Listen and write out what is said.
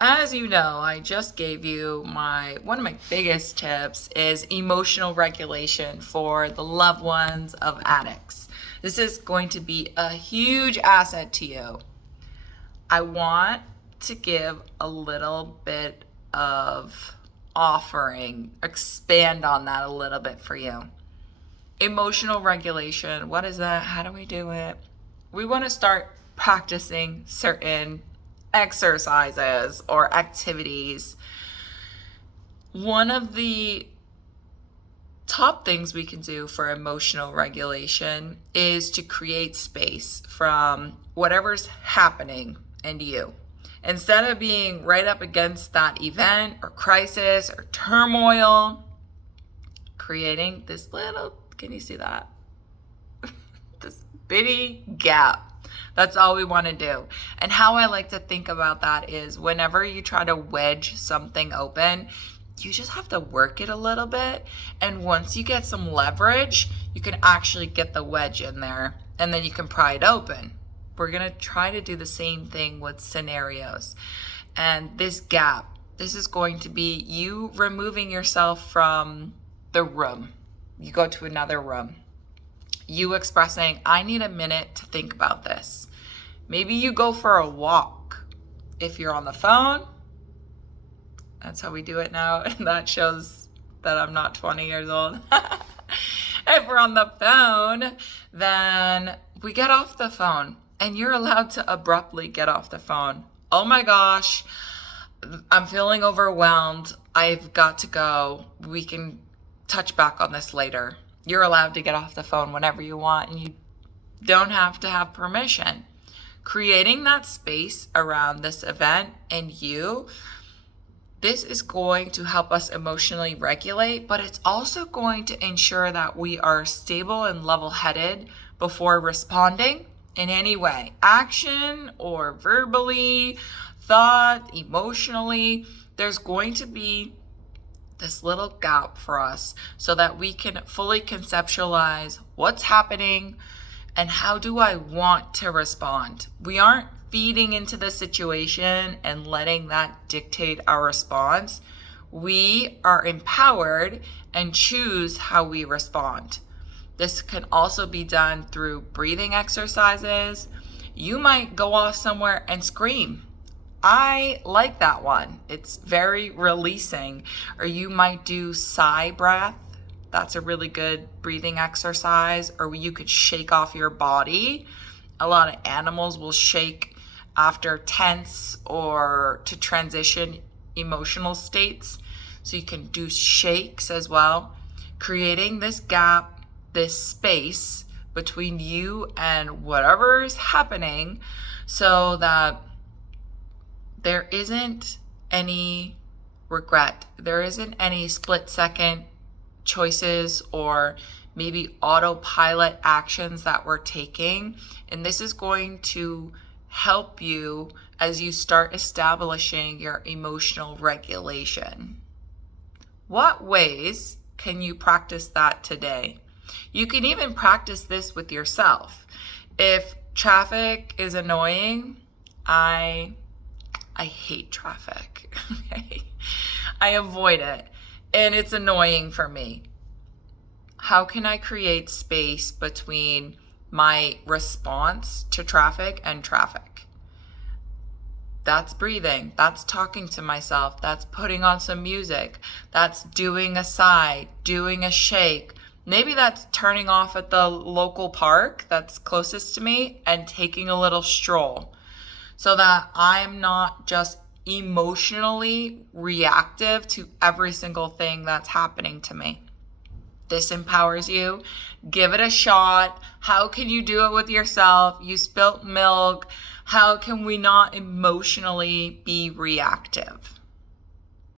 As you know, I just gave you one of my biggest tips is emotional regulation for the loved ones of addicts. This is going to be a huge asset to you. I want to give a little bit of expand on that a little bit for you. Emotional regulation, what is that? How do we do it? We want to start practicing certain exercises or activities. One of the top things we can do for emotional regulation is to create space from whatever's happening in you. Instead of being right up against that event or crisis or turmoil, creating this little, can you see that? This bitty gap. That's all we want to do. And how I like to think about that is whenever you try to wedge something open, you just have to work it a little bit. And once you get some leverage, you can actually get the wedge in there and then you can pry it open. We're going to try to do the same thing with scenarios. And this gap, this is going to be you removing yourself from the room. You go to another room. You expressing, I need a minute to think about this. Maybe you go for a walk. If you're on the phone, that's how we do it now. And that shows that I'm not 20 years old. If we're on the phone, then we get off the phone and you're allowed to abruptly get off the phone. Oh my gosh, I'm feeling overwhelmed. I've got to go. We can touch back on this later. You're allowed to get off the phone whenever you want and you don't have to have permission. Creating that space around this event and this is going to help us emotionally regulate, but it's also going to ensure that we are stable and level-headed before responding in any way, action or verbally, thought, emotionally. There's going to be this little gap for us so that we can fully conceptualize what's happening and how do I want to respond. We aren't feeding into the situation and letting that dictate our response. We are empowered and choose how we respond. This can also be done through breathing exercises. You might go off somewhere and scream. I like that one. It's very releasing. Or you might do sigh breath. That's a really good breathing exercise. Or you could shake off your body. A lot of animals will shake after tense or to transition emotional states. So you can do shakes as well. Creating this gap, this space between you and whatever is happening so that there isn't any regret. There isn't any split-second choices or maybe autopilot actions that we're taking. And this is going to help you as you start establishing your emotional regulation. What ways can you practice that today? You can even practice this with yourself. If traffic is annoying, I hate traffic. I avoid it and it's annoying for me. How can I create space between my response to traffic and traffic? That's breathing. That's talking to myself. That's putting on some music. That's doing a sigh, doing a shake. Maybe that's turning off at the local park that's closest to me and taking a little stroll, so that I'm not just emotionally reactive to every single thing that's happening to me. This empowers you. Give it a shot. How can you do it with yourself? You spilt milk. How can we not emotionally be reactive?